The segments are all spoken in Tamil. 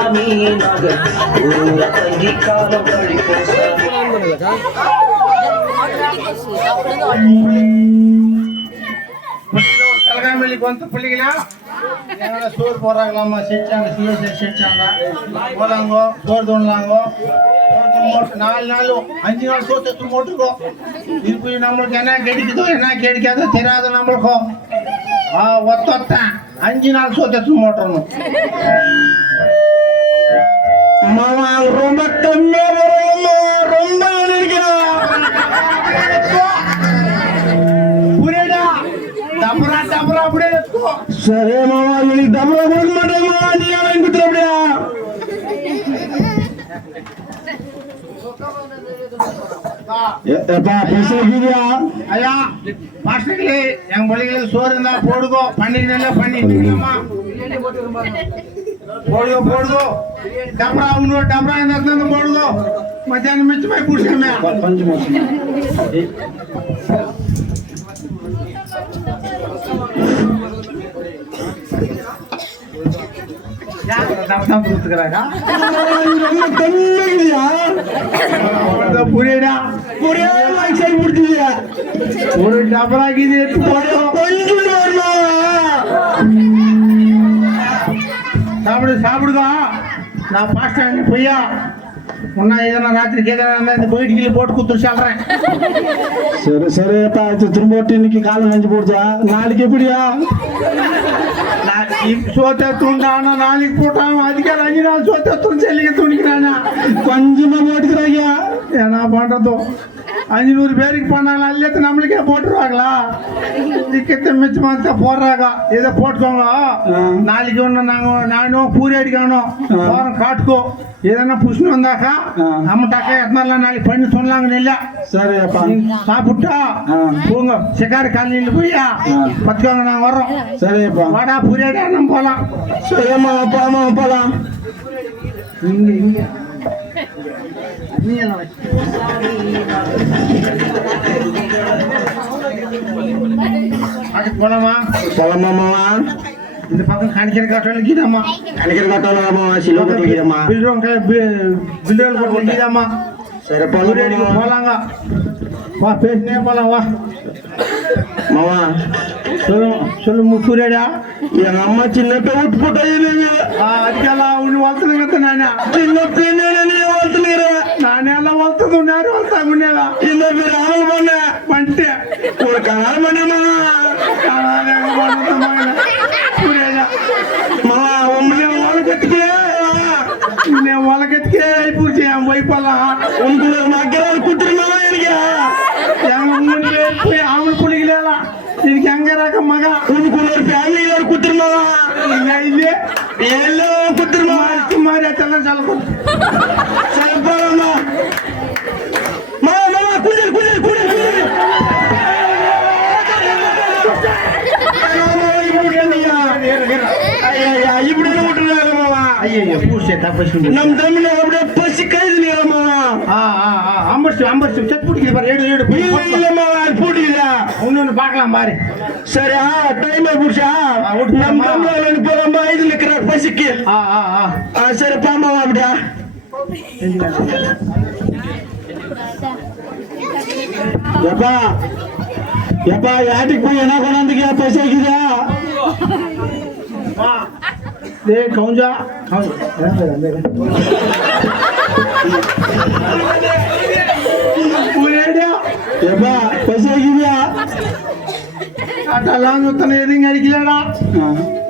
சாமி நகர் ஊர தங்கி காலம் கழிப்போம் தலைகாமலி கொஞ்ச பிள்ளைங்களா சோறு போடுறாங்களாம்மா செச்சாங்க சிஎஸ்எஸ் செச்சாங்க போலாங்கோ சோறு தோணலாங்கோ 4 நாள் 5 நாள் சோறு எடுத்து போட்டுக்கோ இப்போ நம்மளுக்கு என்ன கிடைக்குதோ என்ன கிடைக்காதோ தெரியாது நம்மளுக்கும் ஒத்த 5 நாள் சோறு எடுத்து போட்டுறணும் ரொம்ப கம்மியா ரொம்ப டபரா அப்படியே சரி மாமா நீ டபரா போட மாட்டேமா நீ அவன் குத்துற அப்படியா எப்பா பேசுறீங்க ஐயா மாஸ்டர்களே என் பிள்ளைகளுக்கு சோறு இருந்தா போடுதோ பண்ணிக்கலாம் பண்ணிக்கலாமா போடுதோ டபரா இன்னொரு டபரா என்ன போடுதோ மத்தியானம் மிச்சமாய் பிடிச்சாமே கொஞ்சம் புரியடா ஒரு டபராக்கி சாப்பிடுதா நான் பாஸ்டா பொய்யா உன்னா ஏதனா ராத்திரி கேட்கறா இந்த போயிட்டு கீழே போட்டு குத்து சொல்றேன் சரி திரும்ப இன்னைக்கு காலம் நஞ்சு போடுதா நாளைக்கு எப்படியா சோத்தை துண்டானா நாளைக்கு போட்டான் அதுக்கே 5 நாள் சோத்தை துணி செல்லிக்க துணிக்கிறானா கொஞ்சமா போட்டுக்கிறாங்க என்ன பண்றதோ 500 பேருக்கு போனாலும் அல்லது நம்மளுக்கே போட்டுருவாங்களா இதுக்கத்தை மிச்சமாக போடுறாங்க இதை போட்டுக்கோங்க நாளைக்கு ஒன்று நானும் பூரி அடிக்கணும் போகிறோம் காட்டுக்கோ ஏதனா புஷ்ணு வந்தாக்கா நம்மட்டாக்கா எத்தனால நாளைக்கு பண்ணி சொன்னாங்கன்னு இல்லை சரி சாப்பிட்டா போங்க சிக்காரி காலையில் போய்யா பத்துக்கோங்க நாங்கள் வர்றோம் சரிப்பா வாடா பூரி அடியா நம்ம போகலாம் சரிம்மா போகலாம் இங்கே போலாமா இந்த பக்கம் கணிக்கிற காட்டாலும் கீதாமா கணிக்கிற காட்டாலும் சிலோகமா பில்டர் கீதாமா சரி போலாங்க வா பேசினே போலாம் வா மாமா சொல்லு முசூரேடா எங்க அம்மா சின்ன விட்டு போட்டா அதுக்கெல்லாம் ஒண்ணு வளர்த்துனுங்க நானே சின்ன பின்ன நீ வளர்த்துனுறேன் நானே எல்லாம் வளர்த்தது யாரும் வளர்த்தாங்க உன்னேவா இந்த பேர் ஆள் பண்ணிட்டேன் ஒரு கனால பண்ணமா மாமா உண்மையை உலகத்துக்கே உலகத்துக்கே பூச்சி என் போய் போலாம் உங்களுக்கு மக்கள் குத்துருமா எனக்கு ஆமை பிள்ளைகளெல்லாம் இதுக்கு எங்க ராக்க மக உனக்கு ஒரு ஃபேமிலியில ஒரு குத்துருமா இல்ல எல்லாம் குத்துருமா மாதிரி அதெல்லாம் சொல்லப்போமா மாமா குதிர் இப்படி விட்டுருக்காங்க மாமா ஐயோ பூசே தப்பு நம் தமிழ் அப்படியே பசி கைது மாமா அம்பர்ஸ் செட் பிடிக்குது பாரு ஏடு இல்லம்மா பிடிக்கல ஒன்னு பார்க்கலாம் பாரு சரி டைம் புடிச்சா நம்ம தமிழ்ல போறோமா இதுல இருக்கிற பசிக்கு சரி பாமா அப்படியா எப்பா யாட்டிக்கு போய் என்ன கொண்டாந்துக்கியா பசிக்குதா கவுஞ்சா எப்பா பசிக்குதா அதெல்லாம் சுத்தனை எதுவும் அடிக்கலடா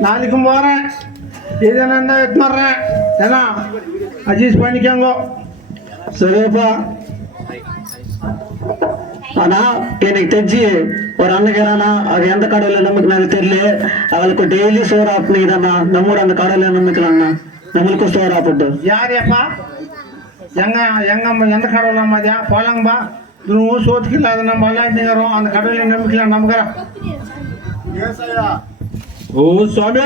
நாளைக்கும் போறேன் எதுனா எடுத்து வர்றேன் ஏன்னா அட்ஜஸ்ட் பண்ணிக்கோங்க சரிப்பா ஆனா எனக்கு தெரிஞ்சு ஒரு அண்ணகிறானா அது எந்த கடையில நமக்கு தெரியல அவளுக்கு டெய்லி சோறு ஆப்பிடுதாண்ணா நம்மோட அந்த கடையில நம்பிக்கலாம்ண்ணா நம்மளுக்கும் சோறு ஆப்பிட்டு யாரேப்பா எந்த கடையில் நம்மதியா போலாங்கப்பா இதுவும் சோத்துக்கு இல்லாத நம்ம விளையாட்டுங்கிறோம் அந்த கடையில் நம்பிக்கலாம் நம்புகிறோம் ஓ சுவாமி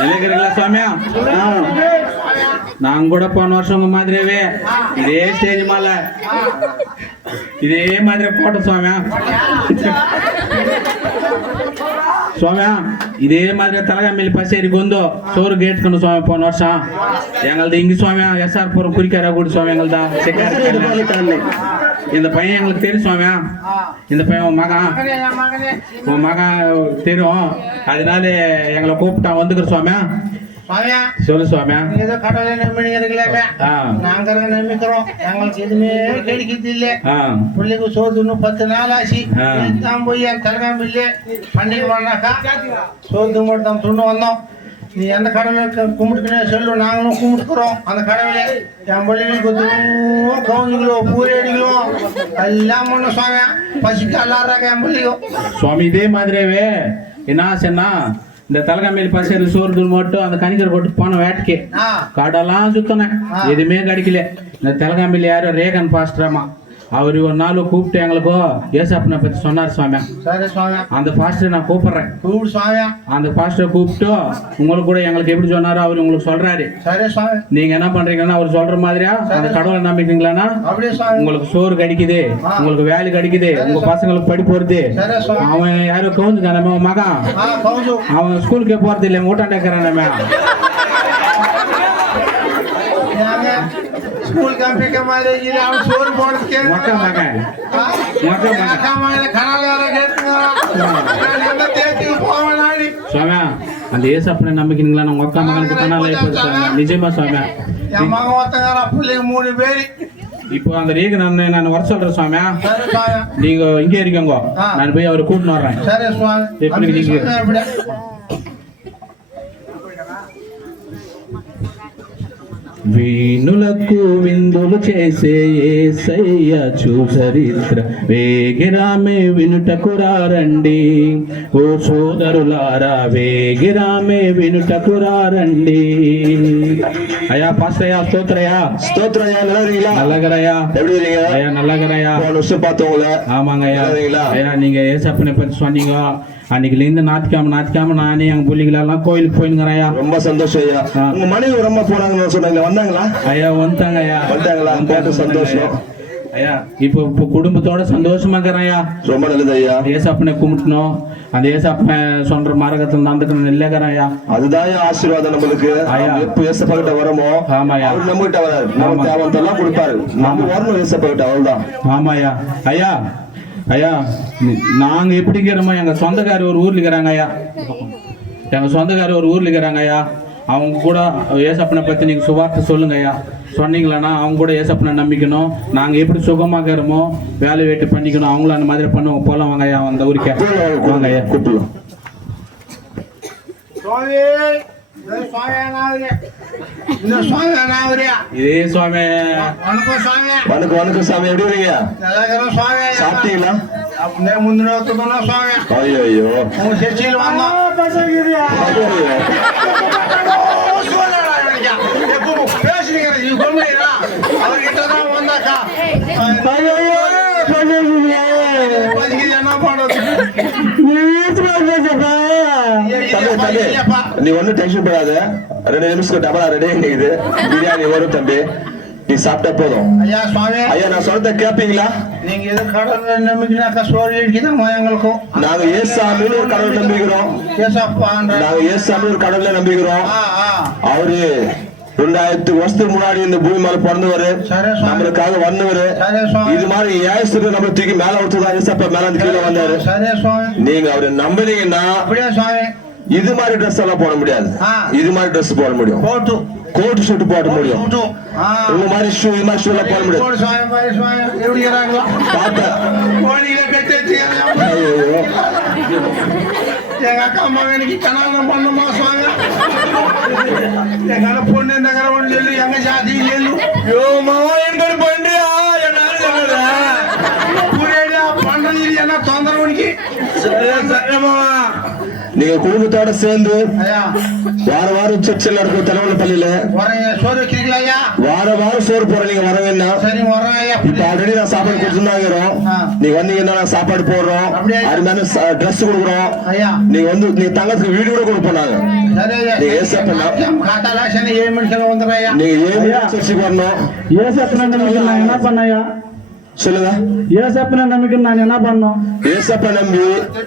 நினைக்கிறீங்களா சுவாமியா நாங்க கூட போன வருஷம் உங்க மாதிரியாவே இதே ஸ்டேஜ் மேல இதே மாதிரி போட்டோம் சுவாமியா சுவாமியா இதே மாதிரி தலகாமியில் பசேரிக்கு வந்து சோறு கேட்டுக்கணும் சுவாமி போன வருஷம் எங்களது இங்க சுவாமியா எஸ்ஆர் புரம் குறிக்காரா கூடி சுவாமி எங்கள்தா செக்காரி இந்த பையன் எங்களுக்கு தெரியும் சுவாமியா இந்த பையன் உன் மகன் தெரியும் அதனால எங்களை கூப்பிட்டா வந்துக்கிற சுவாமியா சுவாமியா சொல்லு சுவாமியா ஏதோ கடவுளை நம்பிக்கிறீங்களே நாங்க நம்பிக்கிறோம் எங்களுக்கு எதுவுமே கிடைக்கிறது இல்லை பிள்ளைக்கு சோதுன்னு 10 நாள் ஆச்சு நான் போய் என் தலைமையிலே பண்டிகை பண்ணாக்கா சோது மட்டும் துண்டு வந்தோம் நீ எந்த கடவுளை கும்பிட்டுக்கினே சொல்லு நாங்களும் கும்பிட்டுக்கிறோம் அந்த கடவுளை என் பிள்ளைகளுக்கு கவுனிகளோ பூரேடிகளோ எல்லாம் பண்ணும் சுவாமியா பசிக்கு எல்லாறாங்க என் பிள்ளைக்கும் சுவாமி இதே மாதிரியாவே என்ன ஆசைன்னா இந்த தலகாமையில் பசேரி சோறு மட்டும் அந்த கணிக்கர் போட்டு போன வேட்டைக்கு காடெல்லாம் சுத்தினேன் எதுவுமே கிடைக்கல இந்த தலகாமையில் யாரும் ரேகன் பாஸ்டராமா அவர் ஒரு நாள் கூப்பிட்டு எங்களுக்கோ ஏசப்பனை பத்தி சொன்னார் சுவாமியா அந்த பாஸ்டரை நான் கூப்பிடுறேன் அந்த பாஸ்டரை கூப்பிட்டு உங்களுக்கு கூட எங்களுக்கு எப்படி சொன்னாரோ அவர் உங்களுக்கு சொல்றாரு நீங்க என்ன பண்றீங்கன்னா அவர் சொல்ற மாதிரியா அந்த கடவுளை நம்பிட்டீங்களான்னா உங்களுக்கு சோறு கிடைக்குது உங்களுக்கு வேலை கிடைக்குது உங்க பசங்களுக்கு படிப்பு வருது அவன் யாரும் கவுந்துக்கான மகன் அவன் ஸ்கூலுக்கே போறது இல்லை ஊட்டாண்டேக்கிறான் स्कूल का पे के मारे ये हम शोर बोर्ड के मक्का கனால கேட்ங்க நம்ம தேத்தி போவனாடி சுவாமியா அந்த ஏசப்பனை நம்பிக்கிறீங்களா உங்க அக்கா மகனுக்கு கனால நிஜமா சுவாமியா என் மகன் ஒருத்தங்கற பிள்ளைங்க 3 பேர் இப்போ அந்த ரீக நான் வர சொல்றேன் சுவாமியா நீங்க இங்க இருக்கீங்க நான் போய் அவரை கூட்டிட்டு வரேன் சரி சுவாமி எப்படி நீங்க వీణులకు విందులు చేసే యేసయ్య చరిత్ర వేగిరామే వినుటకు రండి ఓ సోదరులారా వేగిరామే వినుటకు రండి ஐயா பாஸ்டரையா ஸ்தோத்திரயா நல்லகரையா எப்படி இருக்கீங்க ஐயா நல்லகரையா போன வருஷம் பார்த்தோம்ல ஆமாங்க ஐயா ஐயா நீங்க ஏசப்பனை பத்தி சொன்னீங்க அன்னைக்குலேருந்து ஞாயிற்றுக்கிழமை நானே எங்க பிள்ளைகளெல்லாம் கோயிலுக்கு போயினுங்கிறேன் ரொம்ப சந்தோஷம் ஐயா உங்க மனைவி ரொம்ப போனாங்கன்னு சொன்னாங்க வந்தாங்களா ஐயா வந்துட்டாங்களா போட்டு சந்தோஷம் ஐயா இப்போ குடும்பத்தோட சந்தோஷமா இருக்கிறேன் ஐயா ரொம்ப நல்லது ஐயா ஏசப்பனை கும்பிட்டணும் அந்த ஏசப்பனை சொல்ற மார்க்கத்துல நடந்துக்கணும் இல்லைக்கிறேன் ஐயா அதுதான் ஆசீர்வாதம் நம்மளுக்கு எப்ப ஏசப்பா கிட்ட வரமோ ஆமாயா அவர் நம்ம கிட்ட வராரு நம்ம தேவந்தெல்லாம் கொடுப்பாரு நம்ம வரணும் ஏசப்பா கிட்ட அவ்வளவுதான் ஆமாயா ஐயா ஐயா நாங்க எப்படி இருக்கிறோமோ எங்க சொந்தக்காரி ஒரு ஊர்ல இருக்கிறாங்க ஐயா எங்க சொந்தக்காரி ஒரு ஊர்ல இருக்கிறாங்க ஐயா அவங்க கூட ஏசப்பனை பத்தி நீங்க சுவார்த்தை சொல்லுங்க ஐயா சொன்னீங்களான்னா அவங்க கூட ஏசப்பனை நம்பிக்கணும் நாங்க எப்படி சுகமா இருக்கிறோமோ வேலை வெட்டி பண்ணிக்கணும் அவங்களும் அந்த மாதிரி பண்ணுவாங்க போலாம் வாங்க ஐயா அந்த ஊருக்கே வாங்க ஐயா கூப்பிடலாம் இதே சுவாமி வணக்கம் சாமி எப்படி இருக்கீங்க சாப்பிட்டீங்களா முந்தின சுவாமி ஐயோ சர்ச்சையில் வந்தோம் அவர்கிட்ட தான் வந்தாக்கா என்ன பண்றது நீ ஒன்னும் டென்ஷன் படாத 2 நிமிஷம் டபரா ரெடி ஆகிக்குது பிரியாணி வரும் தம்பி நீ சாப்பிட்டா போதும் ஐயா சுவாமி ஐயா நான் சொல்றத கேப்பீங்களா நீங்க எது கடவுளை நம்பிக்கைனாக்கா சோறு இருக்குதாமா எங்களுக்கும் நாங்க ஏசாமின்னு ஒரு கடவுளை நம்பிக்கிறோம் நாங்க ஏசாமின்னு ஒரு கடவுளை நம்பிக்கிறோம் அவரு 2000 வருஷத்துக்கு முன்னாடி இந்த பூமி மேல பிறந்தவரு நம்மளுக்காக வந்தவரு இது மாதிரி ஏசுக்கு நம்ம தூக்கி மேல விட்டுதான் ஏசப்பா மேல இருந்து கீழே வந்தாரு நீங்க அவரை நம்பினீங்கன்னா இது மாதிரி ட்ரெஸ் எல்லாம் போட முடியாது இது மாதிரி ட்ரெஸ் போட முடியும் கோட் ஷூட் போட முடியும் இந்த மாதிரி ஷூ இது மாதிரி ஷூ எல்லாம் போட முடியும் பார்த்தேன் எங்க அக்கா மகனுக்கு கல்யாணம் பண்ணுமா சுவாமி எங்க பொண்ணு దగ్గర లేదు எங்க ஜாதி లేదు என்ன தொந்தரவு நீங்க குடும்பத்தோட சேர்ந்து வாரம் சர்ச்சில் நடக்கும் தலைவலப்பள்ளியில சோறு வைக்கிறீங்களா வாரம் சோறு போற நீங்க வர வேண்டாம் இப்ப ஆல்ரெடி நான் சாப்பாடு கொடுத்துருந்தாங்கிறோம் நீங்க வந்தீங்கன்னா நான் சாப்பாடு போடுறோம் அது மாதிரி ட்ரெஸ் கொடுக்குறோம் நீங்க வந்து நீங்க தங்கத்துக்கு வீடு கூட கொடுப்போம் நாங்க நீங்க சர்ச்சுக்கு வரணும் என்ன பண்ணாயா சொல்லுங்க ஏசப்பனை நம்பிக்கை நான் என்ன பண்ணோம் ஏசப்ப நம்பி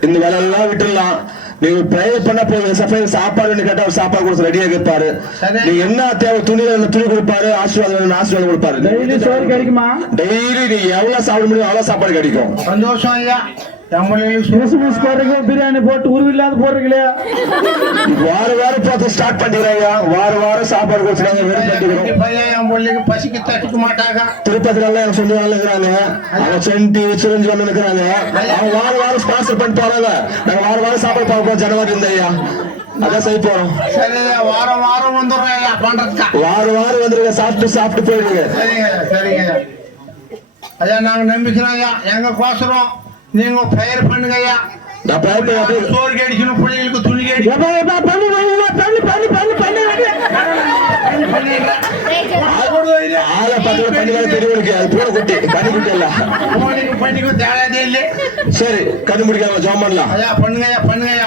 இந்த வேலை எல்லாம் விட்டுடலாம் நீங்க ப்ரேயர் பண்ண போய் சஃபைல் சாப்பாடுன்னு கேட்டா அவர் சாப்பாடு கொடுத்து ரெடியாக இருப்பாரு. நீங்க என்ன தேவை துணி துணி கொடுப்பாரு, ஆசீர்வாதம் ஆசீர்வாதம் கொடுப்பாரு. டெய்லி சோறு கிடைக்குமா? டெய்லி நீங்க எவ்வளவு சாப்பிட முடியும் அவ்வளவு சாப்பாடு கிடைக்கும். சந்தோஷம் ஐயா. கிறிஸ்துமஸ் போடுறீங்க, பிரியாணி போட்டு உருவில்லாத போடுறீங்களே. வாரம் பார்த்து ஸ்டார்ட் பண்ணிக்கிறாங்க. வாரம் சாப்பாடு கொடுத்துருக்காங்க. பசிக்கு தட்டுக்க மாட்டாங்க. திருப்பதில எல்லாம் எனக்கு சொந்தம் இருக்கிறாங்க. அவங்க சென்டி சிரஞ்சு வந்து இருக்கிறாங்க. அவங்க வாரம் ஸ்பான்சர் பண்ணிட்டு போறாங்க. நாங்க வாரம் சாப்பாடு பார்ப்போம். ஜனவரி இந்த ஐயா அதான் செய்ய போறோம். வாரம் வந்துடுறேன் பண்றதுக்கா. வாரம் வந்துருங்க. சாப்பிட்டு போயிடுங்க. சரிங்க ஐயா. நாங்க நம்பிக்கிறோம் ஐயா. எங்க கோசரம் நீங்க பெயர் பண்ணுங்க ஐயா. சோறு கடிக்கணும், பிள்ளைகளுக்கு துணி సరే కన్ను ముడిగా జోమన్లా பண்ணுங்க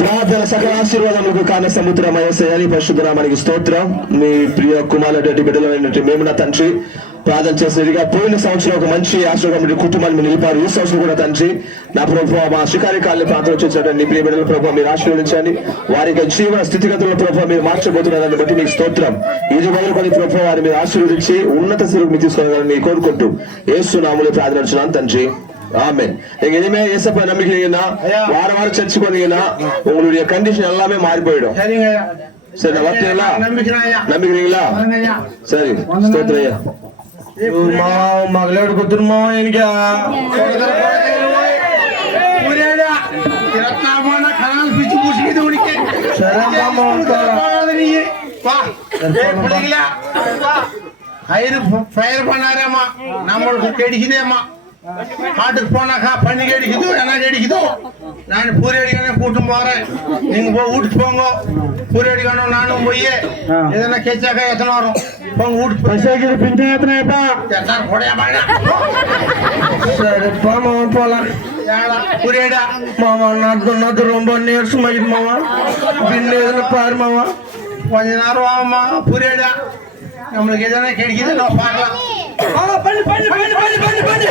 ప్రార్థన సకల ఆశీర్వాదములకు కారణ సముద్రమయ యేసయ్య పరిశుద్ధనామానికి స్తోత్రం. మీ ప్రియ కుమారుడు బిడ్డలైనటువంటి మేము నా తండ్రి ప్రార్థన చేసేదిగా పోయిన సంవత్సరం ఒక మంచి ఆశీర్వాదం కుటుంబాన్ని నిలిపారు. ఈ సంవత్సరం కూడా తండ్రి నా ప్రభు మా శికారికాలని ప్రార్థన చేసేటండి నీ ప్రియ బిడ్డల ప్రభు మీరు ఆశీర్వదించండి. వారికి జీవన స్థితిగతుల ప్రభు మీరు మార్చబోతున్నారని బట్టి మీకు స్తోత్రం. ఇది మొదలుకొని ప్రభు వారిని మీరు ఆశీర్వదించి ఉన్నత స్థితికి మీరు తీసుకోవాలని కోరుకుంటూ యేసు నామములో ప్రార్థించున్నాను తండ్రి. ஆமென். நீங்க இனிமே இயேசுவை நம்பிக்கிறீங்கன்னா வாரம் சர்ச்சுக்கு வந்தீங்கன்னா உங்களுடைய கண்டிஷன் எல்லாமே மாறி போயிடும். சரி நான் வரட்டீங்களா? நம்பிக்கிறீங்களா? சரி ஸ்தோத்திரம். மகளோட குத்துருமா எனக்கு ஃபயர் பண்ணாரேம்மா, நம்மளுக்கு கிடைக்குதேம்மா. காட்டுக்கு போனாக்கா பண்ணி கிடைக்குதோ என்ன கிடைக்குதோ. நான் பூரி அடிக்கணும் கூட்டும் போறேன். நீங்க போய் வீட்டுக்கு போங்க. பூரி அடிக்கணும் நானும் போய் எதனா கேச்சாக்கா எத்தனை வரும் போங்க வீட்டுக்கு. பின்ன எத்தனைப்பா எல்லாரும் போடையா பாடா. சரிப்பா மாமா போலாம். பூரி அடியா மாமா நாத்து ரொம்ப நேரம் ஆயிடுது மாமா. பின்ன எதுனா பாரு மாமா. கொஞ்ச நேரம் வாங்கம்மா. பூரி அடியா நம்மளுக்கு எதனா கிடைக்குது நான் பார்க்கலாம். பண்ணு பண்ணு பண்ணு பண்ணு பண்ணு பண்ணு.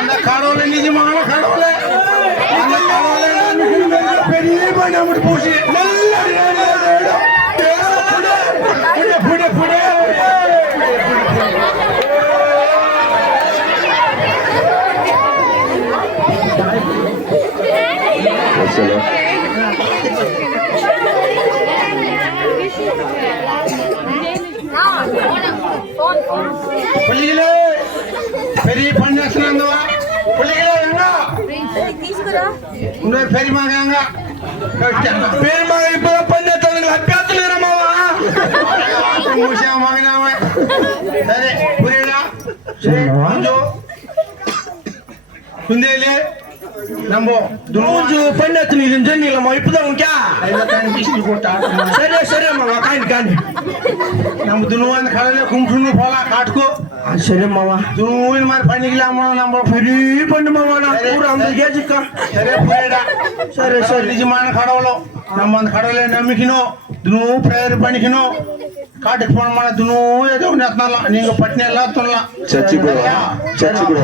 அந்த கடவுளை நிஜமான கடவுளை அந்த கடவுளை பெரிய பண்ணி பூசி புள்ளிகளே பெரிய பண்ணாங்க. புள்ளிகளே எங்க இன்னொரு பெரியமாங்க பெரியமா இப்ப பண்ணாங்க பேத்துலமாவா மகனாவ. சரி புரியலா கொஞ்சம் குந்தேலே நம்ம துணுஞ்சு பண்ணத்துல சொன்னீங்களா இப்பதான் சரி சரியம்மா காணி நம்ம துணுவாந்து கடல கும்பிட்டு போலாம் காட்டுக்கோ. சரி மாவா துணுவின் மாதிரி பண்ணிக்கலாமா? நம்ம பெரிய பண்ணுமாவா அந்த கேஜிக்கா. சரி புரியடா. சரி சரி நிஜமான கடவுளும் நம்ம அந்த கடவுளை நம்பிக்கணும். தினம் ப்ரேயர் பண்ணிக்கணும். காட்டுக்கு போனோம்னா தினம் ஏதோ நேரத்தினாலாம் நீங்க பட்டினி எல்லாம் சொல்லலாம். சர்ச்சுக்கு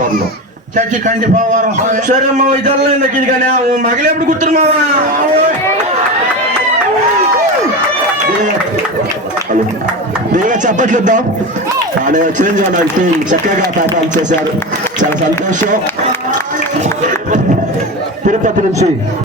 வரணும். சர்ச்சு கண்டிப்பா வரும். சரிம்மா இதெல்லாம் இந்த கிழக்கானே உன் மகளே எப்படி கொடுத்துருமாவா? చప్పట్లు ఇద్దాం. చిరంజీవి టీం చక్కగా పర్ఫార్మ్ చేశారు. చాలా సంతోషం. తిరుపతి నుంచి